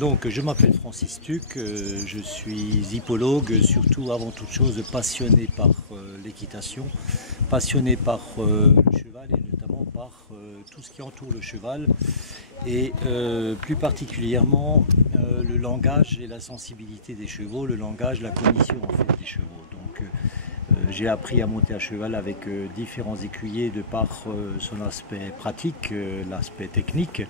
Donc, je m'appelle Francis Tuc, je suis hippologue, surtout avant toute chose passionné par l'équitation, passionné par le cheval et notamment par tout ce qui entoure le cheval et plus particulièrement le langage et la sensibilité des chevaux, le langage, la cognition en fait des chevaux. Donc, j'ai appris à monter à cheval avec différents écuyers de par son aspect pratique, l'aspect technique.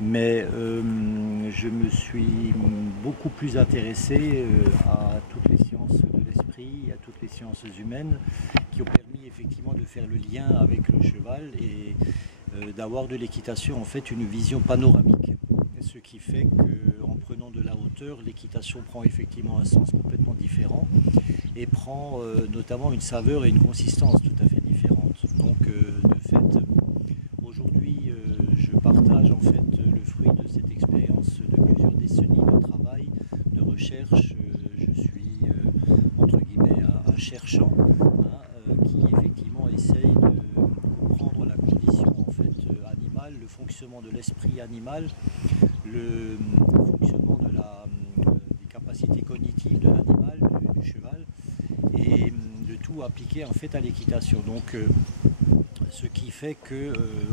Mais je me suis beaucoup plus intéressé à toutes les sciences de l'esprit, à toutes les sciences humaines qui ont permis effectivement de faire le lien avec le cheval et d'avoir de l'équitation en fait une vision panoramique. Ce qui fait qu'en prenant de la hauteur, l'équitation prend effectivement un sens complètement différent et prend notamment une saveur et une consistance tout à fait différentes. Donc de fait, aujourd'hui je partage en fait le fruit de cette expérience de plusieurs décennies de travail, de recherche. Je suis entre guillemets un cherchant qui effectivement essaye de comprendre la condition en fait animale, le fonctionnement de l'esprit animal, le fonctionnement des capacités cognitives de l'animal, du cheval, et de tout appliquer en fait à l'équitation. Donc ce qui fait que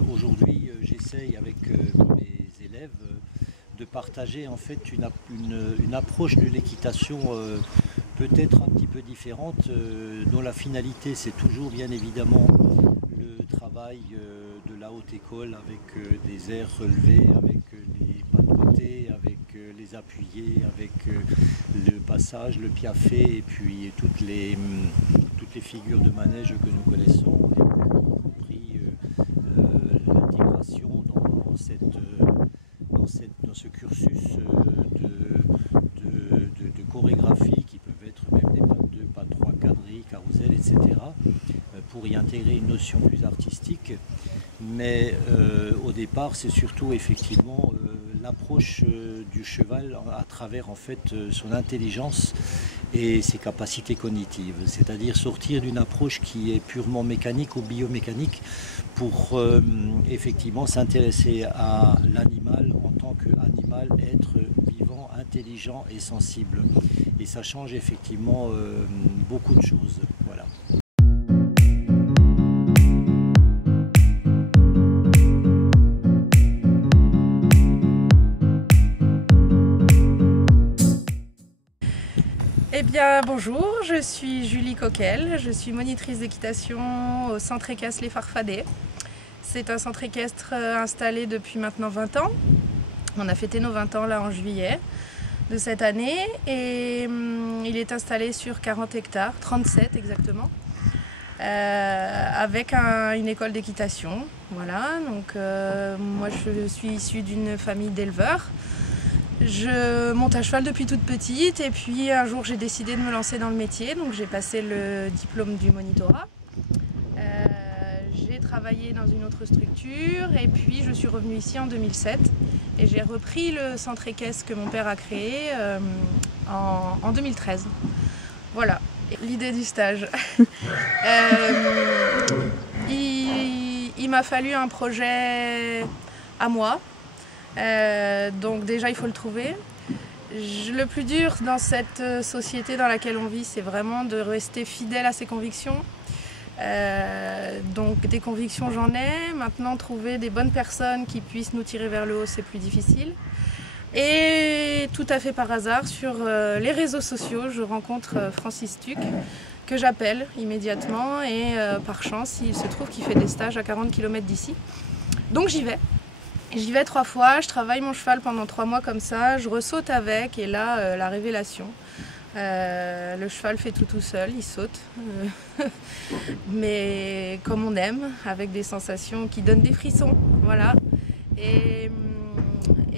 aujourd'hui j'essaye avec mes élèves de partager en fait une approche de l'équitation peut-être un petit peu différente, dont la finalité c'est toujours bien évidemment le travail de la haute école avec des airs relevés, avec les pas de côté, avec les appuyés, avec le passage, le piafé et puis toutes les figures de manège que nous connaissons, y compris l'intégration dans ce cursus de chorégraphie qui peuvent être même des pas 2, pas 3, quadrilles, carousel, etc. Pour y intégrer une notion plus artistique. Mais au départ, c'est surtout effectivement l'approche du cheval à travers en fait son intelligence et ses capacités cognitives, c'est-à-dire sortir d'une approche qui est purement mécanique ou biomécanique pour effectivement s'intéresser à l'animal en tant qu'animal, être vivant, intelligent et sensible. Et ça change effectivement beaucoup de choses. Voilà. Eh bien bonjour, je suis Julie Coquel, je suis monitrice d'équitation au centre équestre Les Farfadets. C'est un centre équestre installé depuis maintenant 20 ans. On a fêté nos 20 ans là en juillet de cette année et il est installé sur 40 hectares, 37 exactement, avec une école d'équitation. Voilà, donc moi je suis issue d'une famille d'éleveurs. Je monte à cheval depuis toute petite et puis un jour j'ai décidé de me lancer dans le métier, donc j'ai passé le diplôme du monitorat. J'ai travaillé dans une autre structure et puis je suis revenue ici en 2007 et j'ai repris le centre équestre que mon père a créé en 2013. Voilà, l'idée du stage. Il m'a fallu un projet à moi. Donc déjà il faut le trouver. Le plus dur dans cette société dans laquelle on vit, c'est vraiment de rester fidèle à ses convictions. Donc des convictions j'en ai, maintenant trouver des bonnes personnes qui puissent nous tirer vers le haut c'est plus difficile. Et tout à fait par hasard sur les réseaux sociaux je rencontre Francis Tuc que j'appelle immédiatement et par chance il se trouve qu'il fait des stages à 40 km d'ici. Donc j'y vais. J'y vais 3 fois, je travaille mon cheval pendant 3 mois comme ça, je ressaute avec et là, la révélation. Le cheval fait tout seul, il saute, mais comme on aime, avec des sensations qui donnent des frissons, voilà. Et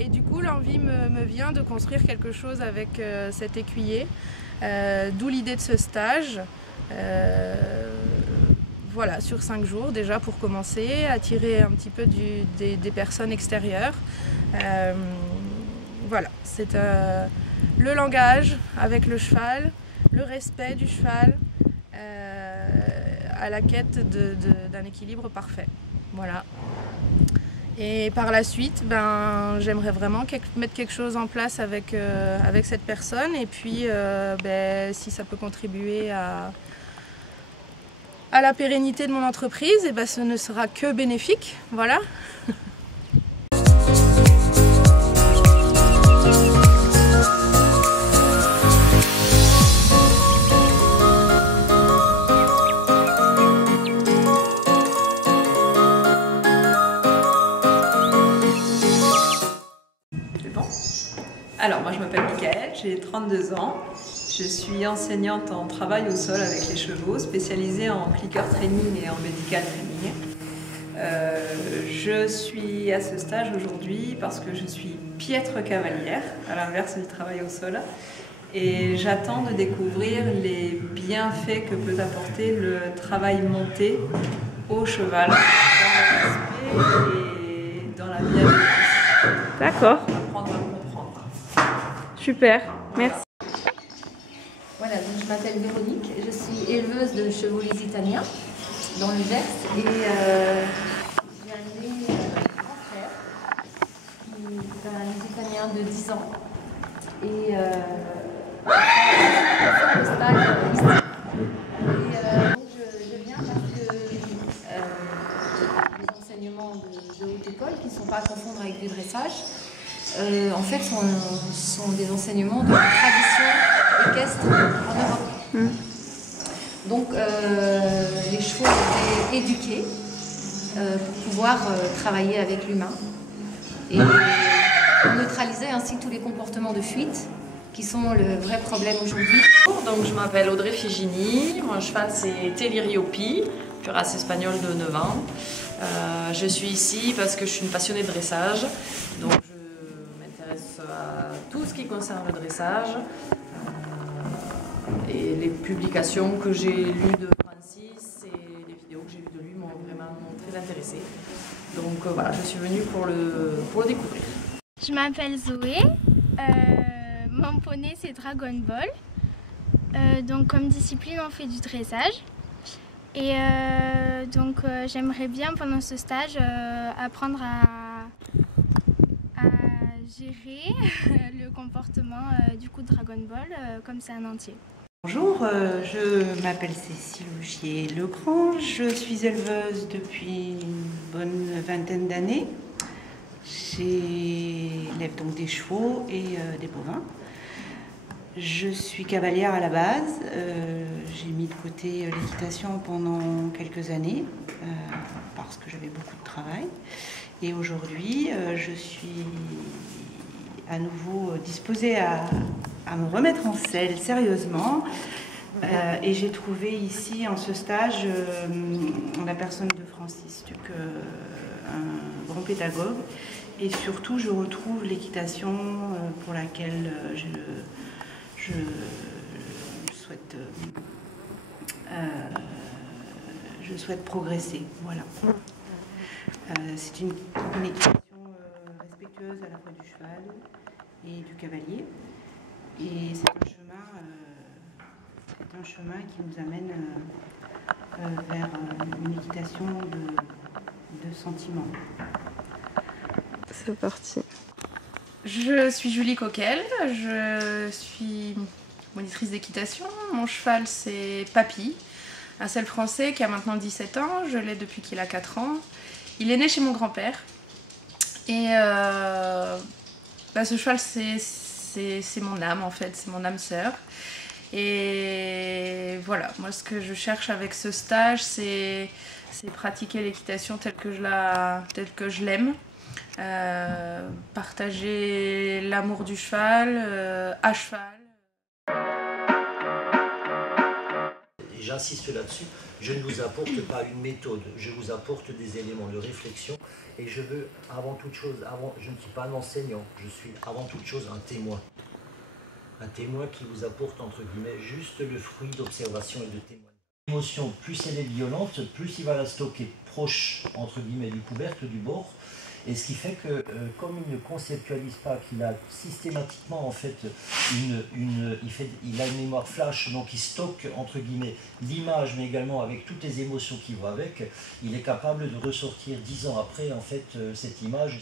du coup, l'envie me vient de construire quelque chose avec cet écuyer, d'où l'idée de ce stage. Voilà, sur 5 jours déjà pour commencer, attirer un petit peu des personnes extérieures. Voilà, c'est le langage avec le cheval, le respect du cheval, à la quête d'un équilibre parfait. Voilà. Et par la suite, j'aimerais vraiment mettre quelque chose en place avec cette personne. Et puis, si ça peut contribuer à la pérennité de mon entreprise, et ce ne sera que bénéfique. Voilà. Alors, moi je m'appelle Michaëlle, j'ai 32 ans. Je suis enseignante en travail au sol avec les chevaux, spécialisée en clicker training et en medical training. Je suis à ce stage aujourd'hui parce que je suis piètre cavalière, à l'inverse du travail au sol. Et j'attends de découvrir les bienfaits que peut apporter le travail monté au cheval, dans le respect et dans la bienveillance. D'accord. Apprendre à comprendre. Super, merci. Voilà, donc je m'appelle Véronique, je suis éleveuse de chevaux lusitaniens dans le Gers et j'ai amené mon grand frère qui est un lusitanien de 10 ans et on fait le stage ici. Et donc je viens parce que les enseignements de haute école qui ne sont pas à confondre avec du dressage en fait sont des enseignements de tradition équestre en Europe. Donc les chevaux ont été éduqués pour pouvoir travailler avec l'humain et neutraliser ainsi tous les comportements de fuite qui sont le vrai problème aujourd'hui. Donc je m'appelle Audrey Figini, mon cheval c'est Teliriopi, une race espagnole de 9 ans. Je suis ici parce que je suis une passionnée de dressage, donc je m'intéresse à tout ce qui concerne le dressage. Et les publications que j'ai lues de Francis et les vidéos que j'ai vues de lui m'ont vraiment très intéressée. Donc voilà, je suis venue pour le découvrir. Je m'appelle Zoé, mon poney c'est Dragon Ball. Donc comme discipline on fait du dressage. Et j'aimerais bien pendant ce stage apprendre à gérer le comportement du coup de Dragon Ball comme c'est un entier. Bonjour, je m'appelle Cécile Augier-Legrand, je suis éleveuse depuis une bonne vingtaine d'années. J'élève donc des chevaux et des bovins. Je suis cavalière à la base, j'ai mis de côté l'équitation pendant quelques années parce que j'avais beaucoup de travail. Et aujourd'hui, je suis à nouveau disposée à me remettre en selle sérieusement. Et j'ai trouvé ici, en ce stage, la personne de Francis Tuc, un grand pédagogue. Et surtout, je retrouve l'équitation pour laquelle je souhaite progresser. Voilà. C'est une équitation respectueuse à la fois du cheval et du cavalier. Et c'est un chemin qui nous amène vers une équitation de sentiments. C'est parti. Je suis Julie Coquel, je suis monitrice d'équitation. Mon cheval c'est Papy, un selle français qui a maintenant 17 ans, je l'ai depuis qu'il a 4 ans. Il est né chez mon grand-père et ce cheval c'est mon âme en fait, c'est mon âme sœur. Et voilà, moi ce que je cherche avec ce stage c'est pratiquer l'équitation telle que je l'aime. Partager l'amour du cheval, à cheval. Et j'insiste là-dessus, je ne vous apporte pas une méthode, je vous apporte des éléments de réflexion et je veux avant toute chose, je ne suis pas un enseignant, je suis avant toute chose un témoin. Un témoin qui vous apporte entre guillemets juste le fruit d'observation et de témoignage. L'émotion, plus elle est violente, plus il va la stocker proche entre guillemets du couvercle, du bord. Et ce qui fait que, comme il ne conceptualise pas, qu'il a systématiquement en fait il a une mémoire flash, donc il stocke entre guillemets l'image, mais également avec toutes les émotions qui vont avec, il est capable de ressortir 10 ans après en fait cette image.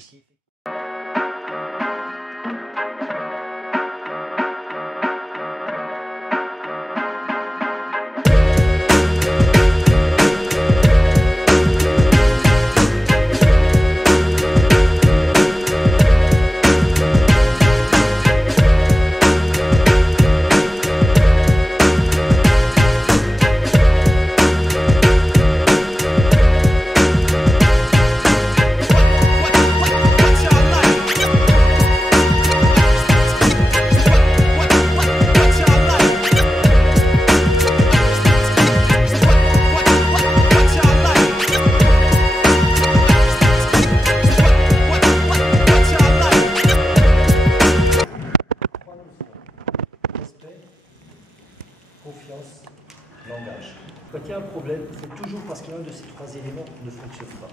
Confiance, langage. Quand il y a un problème, c'est toujours parce qu'un de ces trois éléments ne fonctionne pas.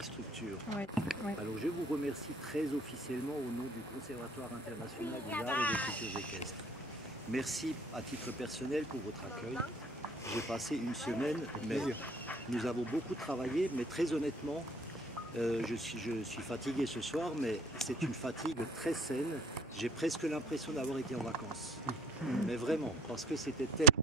magnifique structure. Oui, oui. Alors je vous remercie très officiellement au nom du Conservatoire international des arts et des cultures équestres. Merci à titre personnel pour votre accueil. J'ai passé une semaine, mais nous avons beaucoup travaillé, mais très honnêtement, je suis fatigué ce soir, mais c'est une fatigue très saine. J'ai presque l'impression d'avoir été en vacances. Mais vraiment, parce que c'était tellement